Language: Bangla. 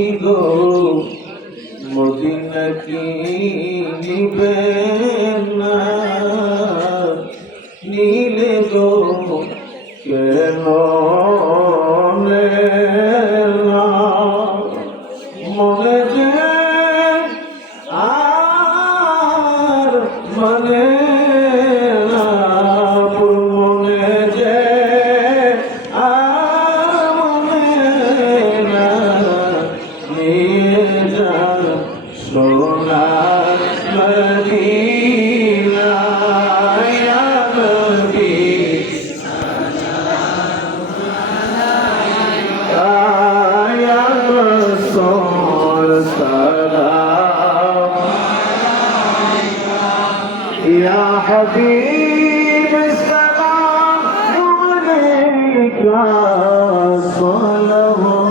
নবী গো মদিনা কি নিবেন না নীলে গো কেন নেলা মনে যে আর মানে না মনে যে আর মনে না নিয়ে যান সোনার মদিনা ইয়া নবী ইয়া রাসূল সালাম ইয়া হাবিব সালাম আলাইকা সালাওয়াতুল্লাহ